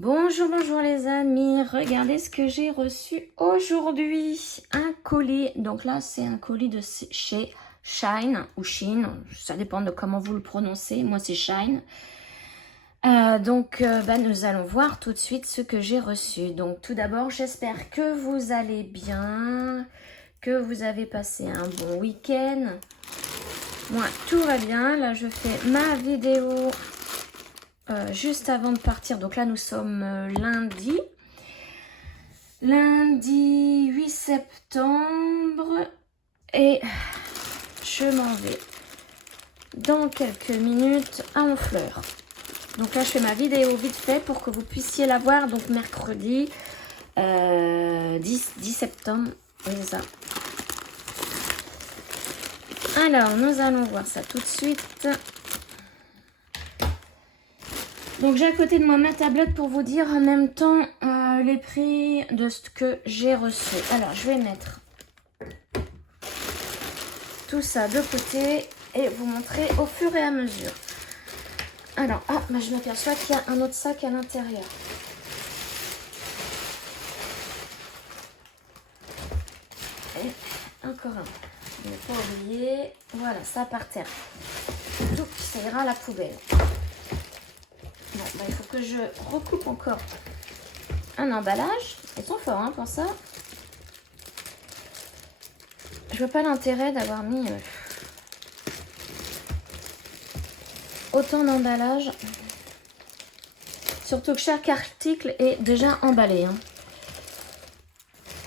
Bonjour, bonjour les amis, regardez ce que j'ai reçu aujourd'hui, un colis, donc là c'est un colis de chez Shine ou Shein, ça dépend de comment vous le prononcez, moi c'est Shine. Nous allons voir tout de suite ce que j'ai reçu. Donc tout d'abord j'espère que vous allez bien, que vous avez passé un bon week-end. Moi tout va bien, là je fais ma vidéo juste avant de partir. Donc là nous sommes lundi 8 septembre et je m'en vais dans quelques minutes à Honfleur. Donc là je fais ma vidéo vite fait pour que vous puissiez la voir. Donc mercredi 10 septembre, oui c'est ça. Alors nous allons voir ça tout de suite. Donc j'ai à côté de moi ma tablette pour vous dire en même temps les prix de ce que j'ai reçu. Alors je vais mettre tout ça de côté et vous montrer au fur et à mesure. Alors, je m'aperçois qu'il y a un autre sac à l'intérieur. Et encore un. Il ne faut pas oublier. Voilà, ça par terre. Tout, ça ira à la poubelle. Bon, il faut que je recoupe encore un emballage. Ils sont forts pour ça. Je vois pas l'intérêt d'avoir mis autant d'emballage. Surtout que chaque article est déjà emballé.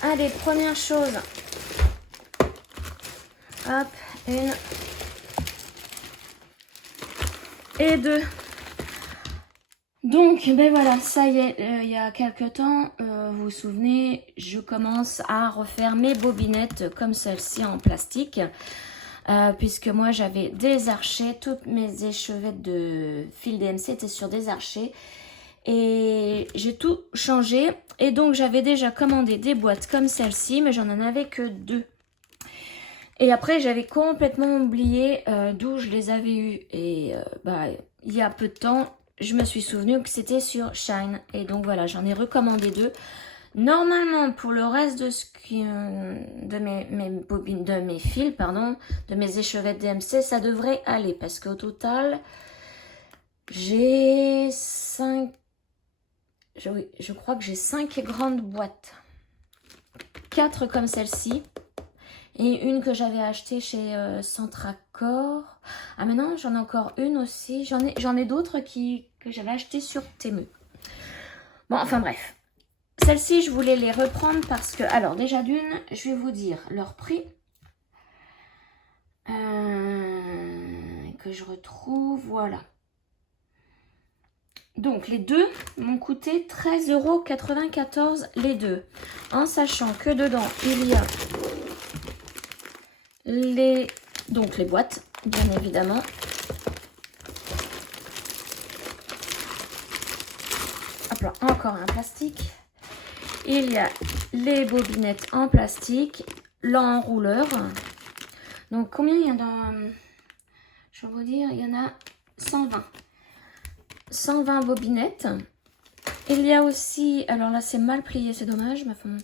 Allez, première chose. Hop, une et deux. Donc, voilà, ça y est, il y a quelques temps, vous vous souvenez, je commence à refaire mes bobinettes comme celle-ci en plastique. Puisque moi, j'avais désarché toutes mes échevettes de fil DMC étaient sur des archets. Et j'ai tout changé. Et donc, j'avais déjà commandé des boîtes comme celle-ci, mais j'en avais que 2. Et après, j'avais complètement oublié d'où je les avais eues. Et il y a peu de temps, je me suis souvenu que c'était sur Shine. Et donc voilà, j'en ai recommandé 2. Normalement, pour le reste de ce qui de mes fils, de mes échevettes DMC, ça devrait aller. Parce qu'au total, j'ai 5... je crois que j'ai 5 grandes boîtes. 4 comme celle-ci. Et une que j'avais achetée chez Centracor. Ah mais non, j'en ai encore une aussi. J'en ai d'autres que j'avais achetées sur Temu. Bon, enfin bref. Celles-ci, je voulais les reprendre parce que... Alors déjà d'une, je vais vous dire leur prix. Que je retrouve, voilà. Donc les deux m'ont coûté 13,94 € les deux. En sachant que dedans, il y a les boîtes, bien évidemment. Hop là, encore un plastique. Il y a les bobinettes en plastique, l'enrouleur. Donc combien il y en a? Je vais vous dire, il y en a 120. 120 bobinettes. Il y a aussi, alors là c'est mal plié, c'est dommage, mais enfin,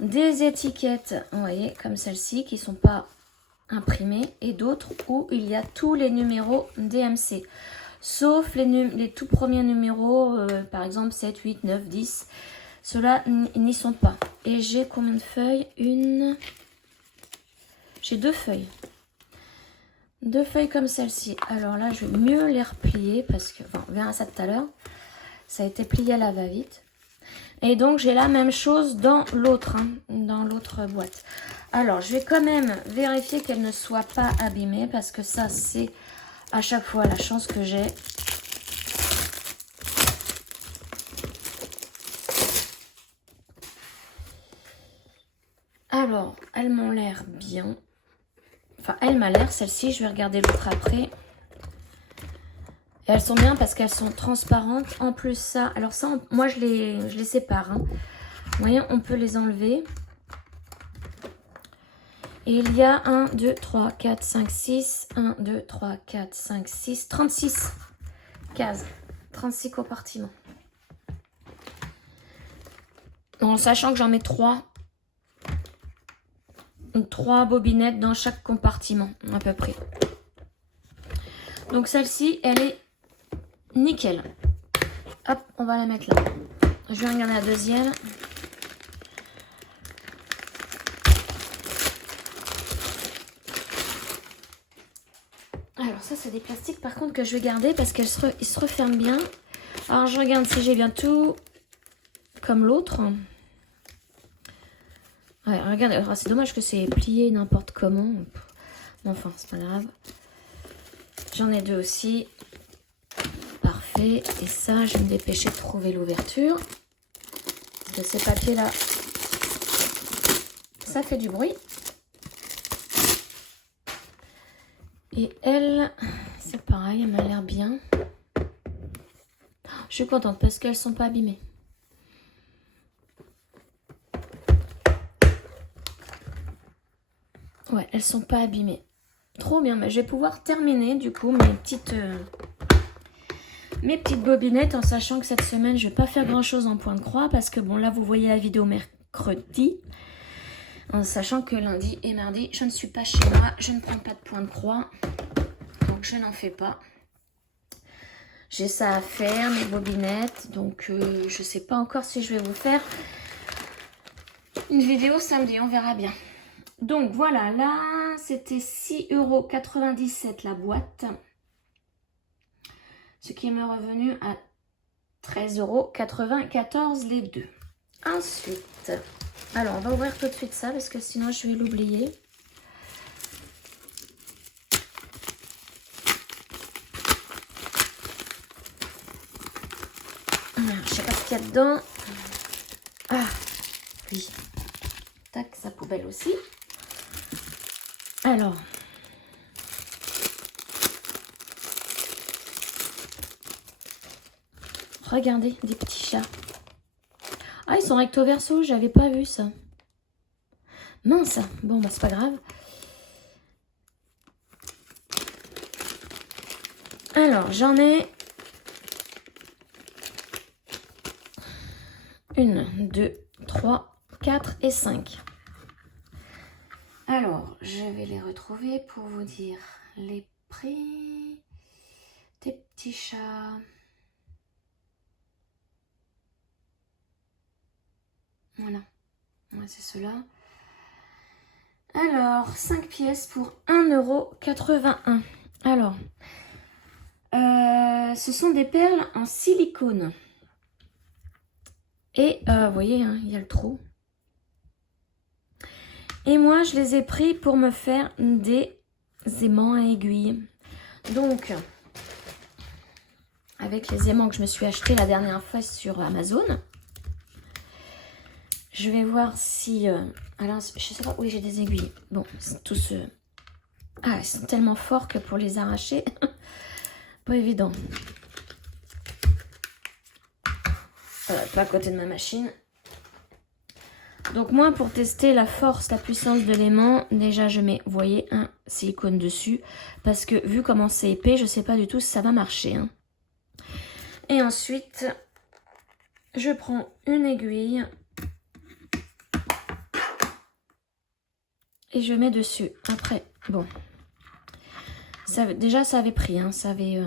des étiquettes, vous voyez, comme celle-ci, qui ne sont pas imprimées, et d'autres où il y a tous les numéros DMC. Sauf les tout premiers numéros, par exemple 7, 8, 9, 10. Ceux-là n'y sont pas. Et j'ai combien de feuilles? J'ai 2 feuilles. 2 feuilles comme celle-ci. Alors là, je vais mieux les replier parce que, on verra ça tout à l'heure. Ça a été plié à la va-vite. Et donc, j'ai la même chose dans l'autre, dans l'autre boîte. Alors, je vais quand même vérifier qu'elle ne soit pas abîmée parce que ça, c'est à chaque fois la chance que j'ai. Alors, elles m'ont l'air bien. Enfin, elle m'a l'air, celle-ci. Je vais regarder l'autre après. Et elles sont bien parce qu'elles sont transparentes. En plus, ça... Alors ça, moi, je les sépare. Vous voyez, on peut les enlever. Et il y a 1, 2, 3, 4, 5, 6. 1, 2, 3, 4, 5, 6. 36 cases. 36 compartiments. En sachant que j'en mets 3 bobinettes dans chaque compartiment, à peu près. Donc celle-ci, elle est nickel. Hop, on va la mettre là. Je vais regarder la deuxième. Alors ça, c'est des plastiques par contre que je vais garder parce qu'ils se referment bien. Alors je regarde si j'ai bien tout comme l'autre. Ouais, regardez, c'est dommage que c'est plié n'importe comment. Enfin, c'est pas grave. J'en ai 2 aussi. Parfait. Et ça, je vais me dépêcher de trouver l'ouverture de ces papiers-là. Ça fait du bruit. Et elle, c'est pareil, elle m'a l'air bien. Je suis contente parce qu'elles sont pas abîmées. Ouais, elles sont pas abîmées. Trop bien, mais je vais pouvoir terminer du coup mes petites bobinettes en sachant que cette semaine je vais pas faire grand chose en point de croix parce que bon là vous voyez la vidéo mercredi. En sachant que lundi et mardi je ne suis pas chez moi, je ne prends pas de point de croix. Donc je n'en fais pas. J'ai ça à faire, mes bobinettes. Donc je sais pas encore si je vais vous faire une vidéo samedi, on verra bien. Donc voilà, là c'était 6,97 € la boîte. Ce qui m'est revenu à 13,94 € les deux. Ensuite, alors on va ouvrir tout de suite ça parce que sinon je vais l'oublier. Je sais pas ce qu'il y a dedans. Ah, oui. Tac, sa poubelle aussi. Alors. Regardez, des petits chats. Ah, ils sont recto verso, j'avais pas vu ça. Mince, bon, bah c'est pas grave. Alors, j'en ai 1, 2, 3, 4 et 5. Alors, je vais les retrouver pour vous dire les prix des petits chats. Voilà, ouais, c'est cela. Alors, 5 pièces pour 1,81 €. Alors, ce sont des perles en silicone. Et vous voyez, hein, il y a le trou. Et moi, je les ai pris pour me faire des aimants à aiguilles. Donc, avec les aimants que je me suis acheté la dernière fois sur Amazon, je vais voir si... alors, je sais pas, oui, j'ai des aiguilles. Bon, tous... ah, ils sont tellement forts que pour les arracher, pas évident. Pas à côté de ma machine. Donc moi, pour tester la force, la puissance de l'aimant, déjà je mets, vous voyez, un silicone dessus. Parce que vu comment c'est épais, je ne sais pas du tout si ça va marcher. Hein. Et ensuite, je prends une aiguille. Et je mets dessus. Après, bon. Ça, déjà, ça avait pris. Hein, ça avait,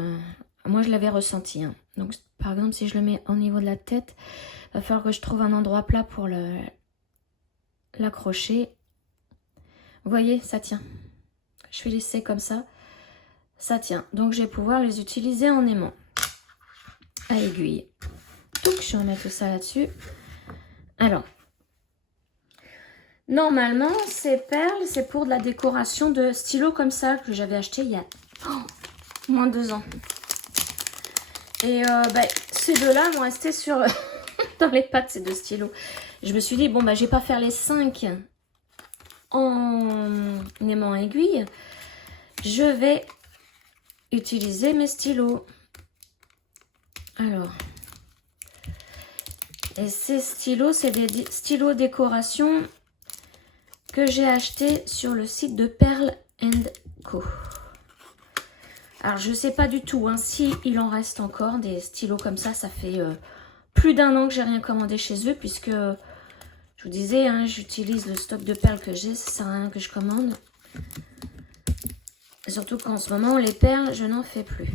moi, je l'avais ressenti. Hein. Donc, par exemple, si je le mets au niveau de la tête, il va falloir que je trouve un endroit plat pour l'accrocher. Vous voyez, ça tient. Je vais laisser comme ça. Ça tient. Donc, je vais pouvoir les utiliser en aimant. À aiguille. Donc, je vais remettre tout ça là-dessus. Alors, normalement, ces perles, c'est pour de la décoration de stylos comme ça que j'avais acheté il y a moins de 2 ans. Et ces deux-là vont rester sur dans les pattes, ces deux stylos. Je me suis dit, bon, je vais pas faire les 5 en aimant à aiguille. Je vais utiliser mes stylos. Alors, et ces stylos, c'est des stylos décoration que j'ai acheté sur le site de Pearl & Co. Alors, je ne sais pas du tout si il en reste encore des stylos comme ça. Ça fait plus d'1 an que j'ai rien commandé chez eux puisque Je vous disais, hein, j'utilise le stock de perles que j'ai, ça sert à rien que je commande. Surtout qu'en ce moment, les perles, je n'en fais plus.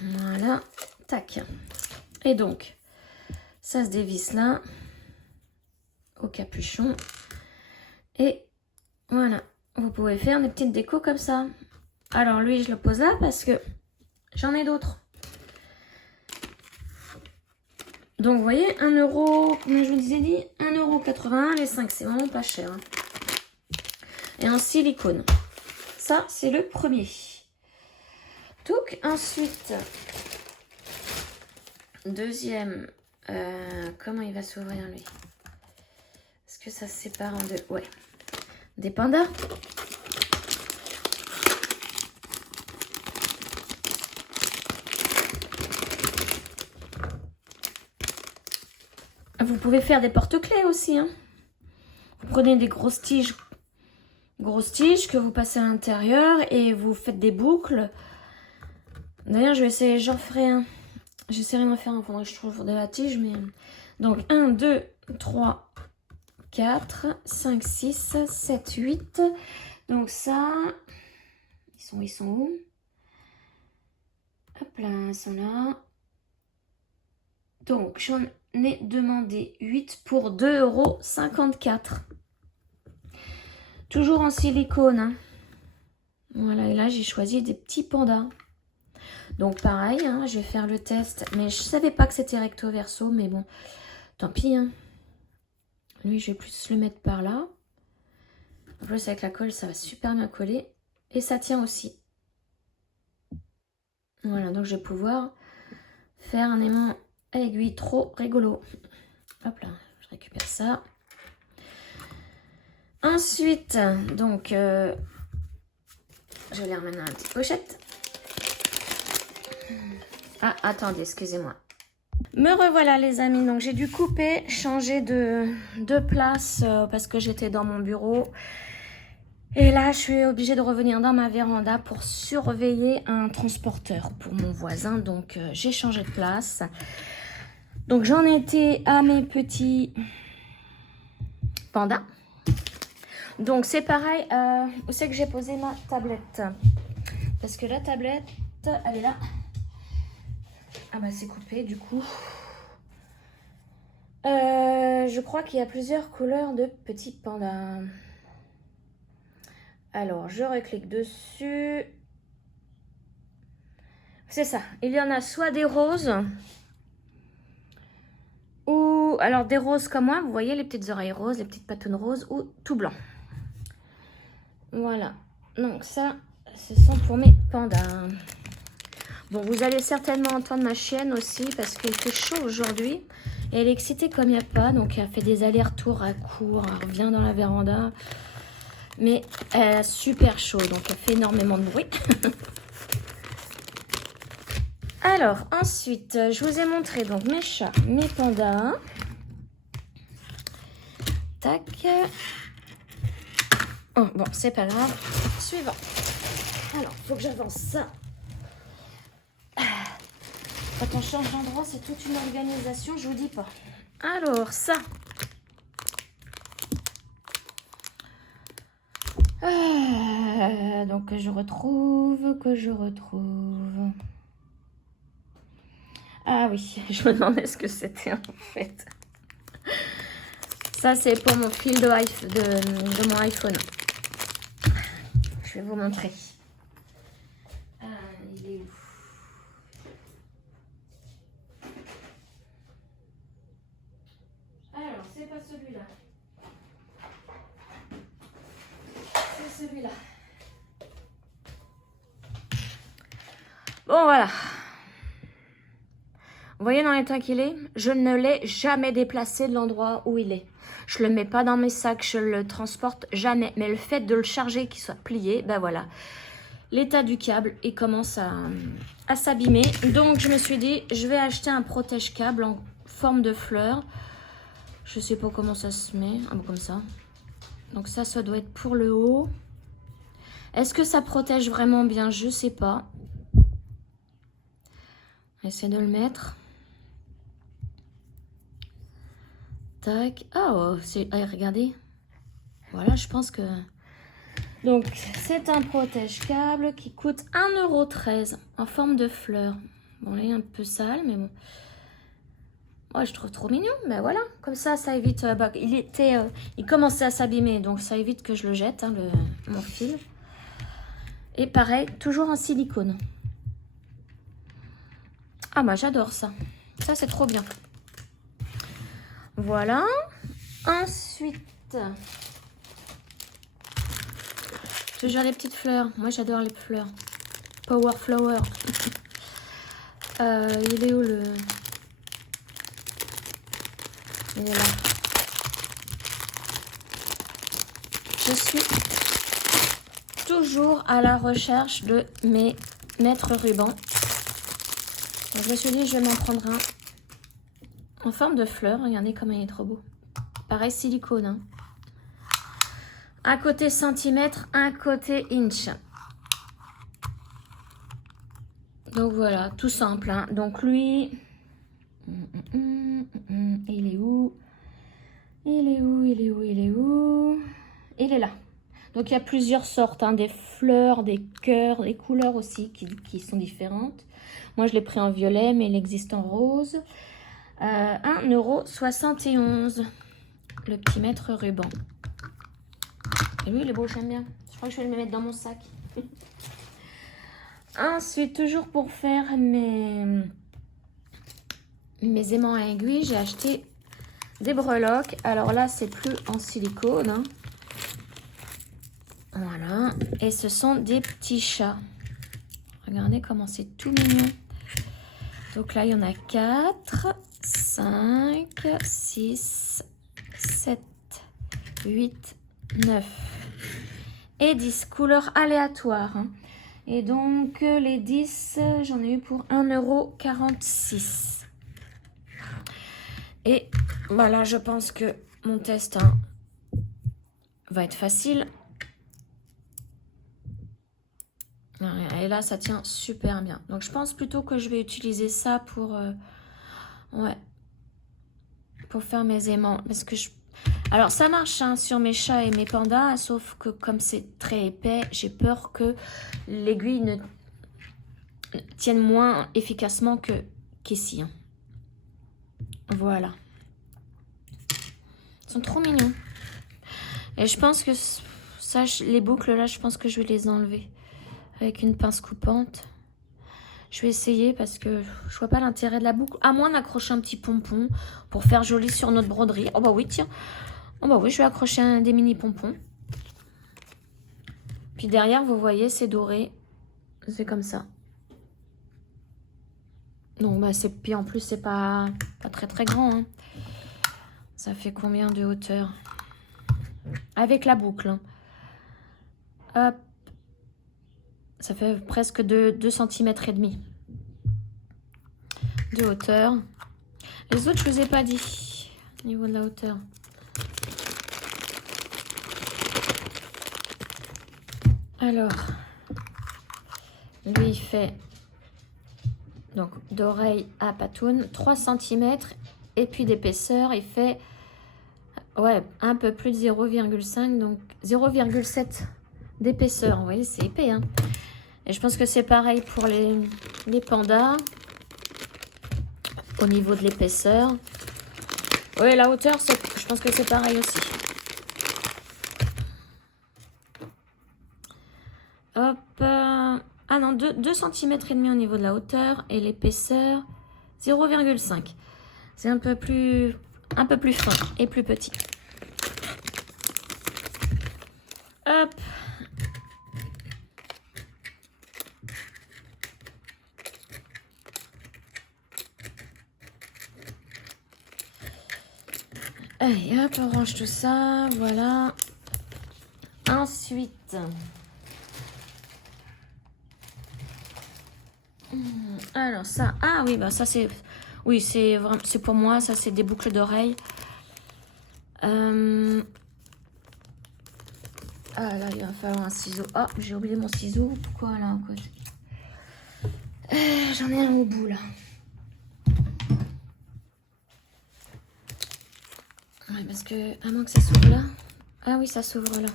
Voilà, tac. Et donc, ça se dévisse là, au capuchon. Et voilà, vous pouvez faire des petites décos comme ça. Alors lui, je le pose là parce que j'en ai d'autres. Donc vous voyez, 1 euro, comme je vous ai dit, 1,81 €, les 5, c'est vraiment pas cher. Hein. Et en silicone. Ça, c'est le premier. Donc ensuite, deuxième, comment il va s'ouvrir lui? Est-ce que ça se sépare en deux? Ouais. Des pandas. Vous pouvez faire des porte-clés aussi. Hein. Vous prenez des grosses tiges que vous passez à l'intérieur et vous faites des boucles. D'ailleurs, je vais essayer, j'en ferai un. J'essaierai d'en faire un, faudrait que je trouve de la tige. Mais... Donc 1, 2, 3, 4, 5, 6, 7, 8. Donc ça, ils sont où? Hop là, ils sont là. Donc j'en ai demandé 8 pour 2,54 €. Toujours en silicone. Hein. Voilà, et là j'ai choisi des petits pandas. Donc pareil, hein, je vais faire le test. Mais je savais pas que c'était recto verso, mais bon, tant pis. Hein. Lui, je vais plus le mettre par là. En plus, avec la colle, ça va super bien coller. Et ça tient aussi. Voilà, donc je vais pouvoir faire un aimant à aiguille trop rigolo. Hop là, je récupère ça. Ensuite, donc, je vais les remettre dans la petite pochette. Ah, attendez, excusez-moi. Me revoilà les amis, donc j'ai dû couper, changer de place parce que j'étais dans mon bureau. Et là, je suis obligée de revenir dans ma véranda pour surveiller un transporteur pour mon voisin. Donc, j'ai changé de place. Donc, j'en étais à mes petits pandas. Donc, c'est pareil. Où c'est que j'ai posé ma tablette? Parce que la tablette, elle est là. Ah bah, c'est coupé du coup. Je crois qu'il y a plusieurs couleurs de petits pandas. Alors, je reclique dessus. C'est ça. Il y en a soit des roses. Ou alors des roses comme moi. Vous voyez les petites oreilles roses, les petites patounes roses. Ou tout blanc. Voilà. Donc ça, ce sont pour mes pandas. Bon, vous allez certainement entendre ma chienne aussi. Parce qu'il fait chaud aujourd'hui. Et elle est excitée comme il n'y a pas. Donc elle fait des allers-retours à court. Elle revient dans la véranda. Mais elle a super chaud, donc elle fait énormément de bruit. Alors, ensuite, je vous ai montré donc mes chats, mes pandas. Tac. Oh, bon, c'est pas grave. Suivant. Alors, il faut que j'avance ça. Quand on change d'endroit, c'est toute une organisation, je vous dis pas. Alors, ça. Donc que je retrouve. Ah oui, je me demandais ce que c'était en fait. Ça c'est pour mon fil de mon iPhone. Je vais vous montrer. Il est où? Alors, c'est pas celui-là. C'est celui-là. Bon, voilà. Vous voyez dans l'état qu'il est? Je ne l'ai jamais déplacé de l'endroit où il est. Je le mets pas dans mes sacs, je le transporte jamais. Mais le fait de le charger, qu'il soit plié, ben voilà. L'état du câble, il commence à s'abîmer. Donc, je me suis dit, je vais acheter un protège-câble en forme de fleur. Je sais pas comment ça se met. Ah bon, comme ça. Donc ça doit être pour le haut. Est-ce que ça protège vraiment bien? Je sais pas. Essaie de le mettre. Tac. Oh, regardez. Voilà, je pense que... Donc, c'est un protège-câble qui coûte 1,13 € en forme de fleur. Bon, là, il est un peu sale, mais bon. Moi, je trouve trop mignon. Mais voilà, comme ça évite... il commençait à s'abîmer, donc ça évite que je le jette, hein, mon fil. Et pareil, toujours en silicone. Ah, bah, j'adore ça. Ça, c'est trop bien. Voilà. Ensuite... Toujours les petites fleurs. Moi, j'adore les fleurs. Power Flower. Il est où le... Il est là. Je suis toujours à la recherche de mes maîtres rubans. Donc, je me suis dit, je vais m'en prendre un en forme de fleur. Regardez comme il est trop beau. Pareil, silicone. Hein. Un côté centimètre, un côté inch. Donc voilà, tout simple. Hein. Donc lui, il est où? Il est où? Il est où? Il est où? Il est là. Donc il y a plusieurs sortes, hein, des fleurs, des cœurs, des couleurs aussi qui sont différentes. Moi je l'ai pris en violet, mais il existe en rose. 1,71 €. Le petit maître ruban. Et lui il est beau, j'aime bien. Je crois que je vais le mettre dans mon sac. Ensuite, toujours pour faire mes aimants à aiguille, j'ai acheté des breloques. Alors là, c'est plus en silicone. Hein. Voilà. Et ce sont des petits chats. Regardez comment c'est tout mignon. Donc là, il y en a 4, 5, 6, 7, 8, 9 et 10 couleurs aléatoires. Hein. Et donc, les 10, j'en ai eu pour 1,46 €. Et voilà, je pense que mon test va être facile. Et là, ça tient super bien. Donc, je pense plutôt que je vais utiliser ça pour, pour faire mes aimants. Parce que alors, ça marche hein, sur mes chats et mes pandas, sauf que comme c'est très épais, j'ai peur que l'aiguille ne tienne moins efficacement qu'ici. Hein. Voilà. Ils sont trop mignons. Et je pense que ça, les boucles là, je pense que je vais les enlever avec une pince coupante. Je vais essayer parce que je vois pas l'intérêt de la boucle. À moins d'accrocher un petit pompon pour faire joli sur notre broderie. Oh bah oui, tiens. Oh bah oui, je vais accrocher des mini pompons. Puis derrière, vous voyez, c'est doré. C'est comme ça. Donc, bah, puis en plus, c'est pas très très grand. Hein. Ça fait combien de hauteur? Avec la boucle. Hein. Hop. Ça fait presque 2 cm et demi de hauteur. Les autres, je vous ai pas dit au niveau de la hauteur. Alors, lui, il fait donc d'oreille à patoune 3 cm et puis d'épaisseur, il fait un peu plus de 0,5, donc 0,7 d'épaisseur. Vous voyez, c'est épais. Hein. Et je pense que c'est pareil pour les pandas. Au niveau de l'épaisseur. Oui, la hauteur, je pense que c'est pareil aussi. Hop. Ah non, 2 cm et demi au niveau de la hauteur. Et l'épaisseur, 0,5. C'est un peu plus fin et plus petit. Hop. Allez, hop, on range tout ça, voilà. Ensuite, alors ça, ah oui, bah ça c'est, oui c'est pour moi, ça c'est des boucles d'oreilles. Ah là, il va falloir un ciseau. Oh, j'ai oublié mon ciseau. Pourquoi là? J'en ai un au bout là. Ouais, parce que, à moins que ça s'ouvre là. Ah oui, ça s'ouvre là.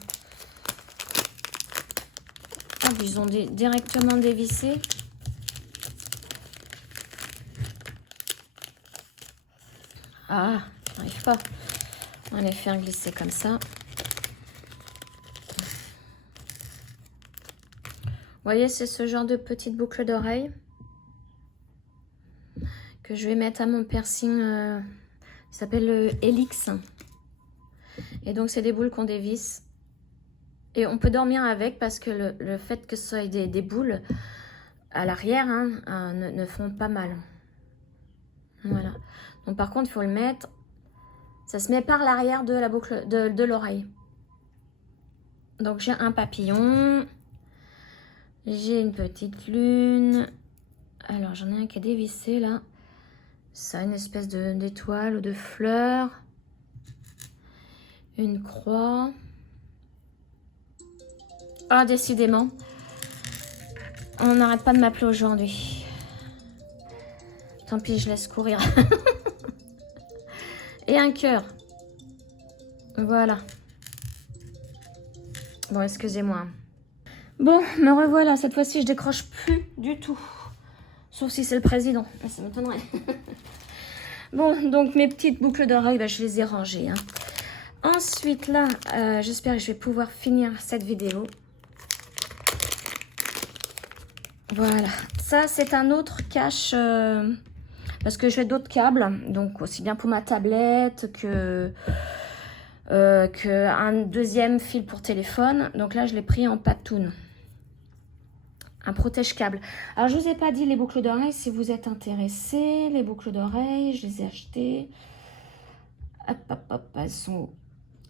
Ah, ils ont directement dévissé. Ah, j'arrive pas. On va les faire glisser comme ça. Vous voyez, c'est ce genre de petite boucle d'oreille que je vais mettre à mon piercing. Il s'appelle le Helix. Et donc, c'est des boules qu'on dévisse. Et on peut dormir avec parce que le fait que ce soit des boules à l'arrière ne font pas mal. Voilà. Donc, par contre, il faut le mettre. Ça se met par l'arrière de la boucle de l'oreille. Donc, j'ai un papillon. J'ai une petite lune. Alors, j'en ai un qui est dévissé là. Ça a une espèce d'étoile ou de fleur. Une croix. Ah, décidément. On n'arrête pas de m'appeler aujourd'hui. Tant pis, je laisse courir. Et un cœur. Voilà. Bon, excusez-moi. Bon, me revoilà. Cette fois-ci, je décroche plus du tout. Sauf si c'est le président. Ça m'étonnerait. Bon, donc mes petites boucles d'oreilles, bah, je les ai rangées. Hein. Ensuite, là, j'espère que je vais pouvoir finir cette vidéo. Voilà. Ça, c'est un autre cache... parce que j'ai d'autres câbles. Donc, aussi bien pour ma tablette que un deuxième fil pour téléphone. Donc là, je l'ai pris en patoun. Un protège-câble. Alors, je ne vous ai pas dit les boucles d'oreilles. Si vous êtes intéressés, les boucles d'oreilles, je les ai achetées. Hop, hop, hop, elles sont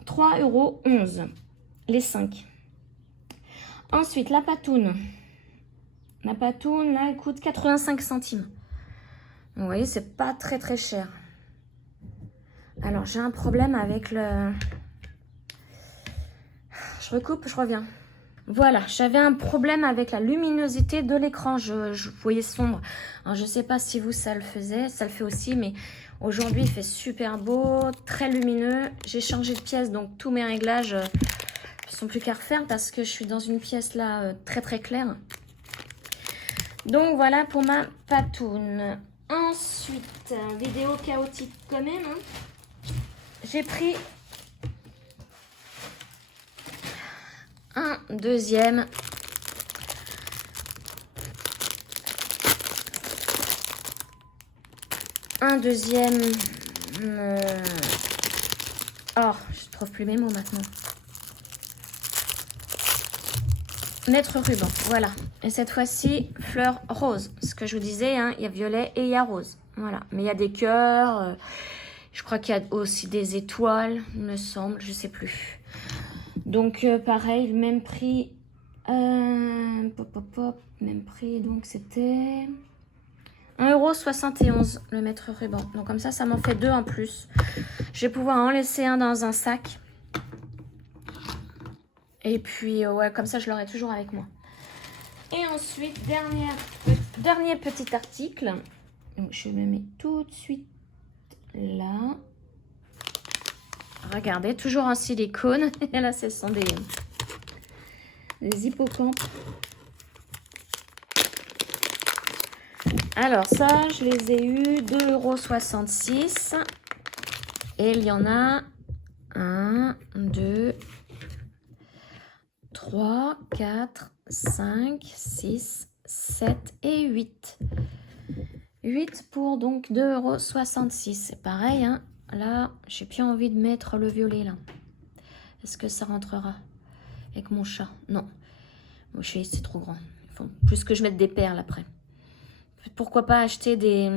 3,11 €. Les 5. Ensuite, la patoune. La patoune, là, elle coûte 85 centimes. Vous voyez, c'est pas très très cher. Alors, j'ai un problème avec le... Je recoupe, je reviens. Voilà, j'avais un problème avec la luminosité de l'écran. Je voyais sombre. Alors, je sais pas si vous, ça le faisait. Ça le fait aussi, mais aujourd'hui, il fait super beau, très lumineux. J'ai changé de pièce, donc tous mes réglages ne sont plus qu'à refaire parce que je suis dans une pièce là très très claire. Donc, voilà pour ma patoune. Ensuite, vidéo chaotique quand même. Hein. J'ai pris un deuxième oh, je trouve plus mes mots maintenant. Mètre ruban, voilà. Et cette fois-ci, fleur rose. Ce que je vous disais, hein, il y a violet et il y a rose. Voilà. Mais il y a des cœurs. Je crois qu'il y a aussi des étoiles, il me semble. Je sais plus. Donc, pareil, le même prix. Même prix. Donc, c'était 1,71 € le mètre ruban. Donc, comme ça m'en fait 2 en plus. Je vais pouvoir en laisser un dans un sac. Et puis, ouais, comme ça, je l'aurai toujours avec moi. Et ensuite, dernier petit article. Donc, je me mets tout de suite là. Regardez, toujours en silicone. Et là, ce sont des hippocampes. Alors, ça, je les ai eu 2,66 €. Et il y en a 1, 2... 3, 4, 5, 6, 7 et 8. 8 pour donc 2,66 €. C'est pareil, hein. Là, j'ai plus envie de mettre le violet, là. Est-ce que ça rentrera avec mon chat? Non. Mon chat, c'est trop grand. Il faut plus que je mette des perles après. Pourquoi pas acheter des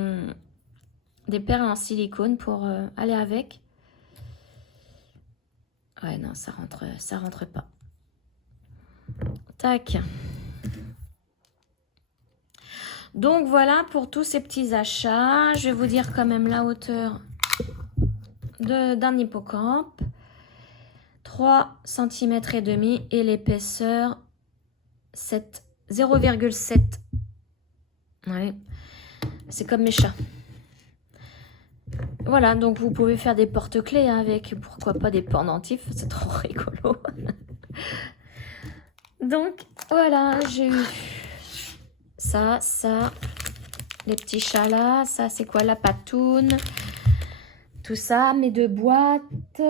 perles en silicone pour aller avec? Ouais, non, ça rentre pas. Tac. Donc voilà pour tous ces petits achats. Je vais vous dire quand même la hauteur d'un hippocampe. 3 cm et demi et l'épaisseur 0,7. Ouais. C'est comme mes chats. Voilà, donc vous pouvez faire des porte-clés hein, avec, pourquoi pas, des pendentifs. C'est trop rigolo. Donc, voilà, j'ai eu ça, les petits chats là. Ça, c'est quoi? La patoune. Tout ça, mes 2 boîtes.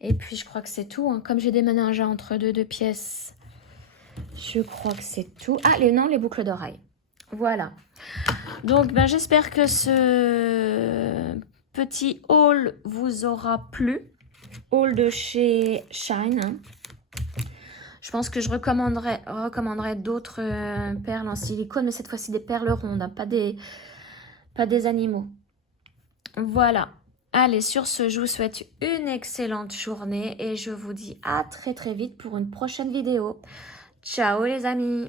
Et puis, je crois que c'est tout. Hein. Comme j'ai déménagé entre deux pièces, je crois que c'est tout. Ah, les boucles d'oreilles. Voilà. Donc, ben, j'espère que ce petit haul vous aura plu. Haul de chez Shine. Hein. Je pense que je recommanderais d'autres perles en silicone, mais cette fois-ci des perles rondes, hein, pas des animaux. Voilà. Allez, sur ce, je vous souhaite une excellente journée et je vous dis à très très vite pour une prochaine vidéo. Ciao les amis!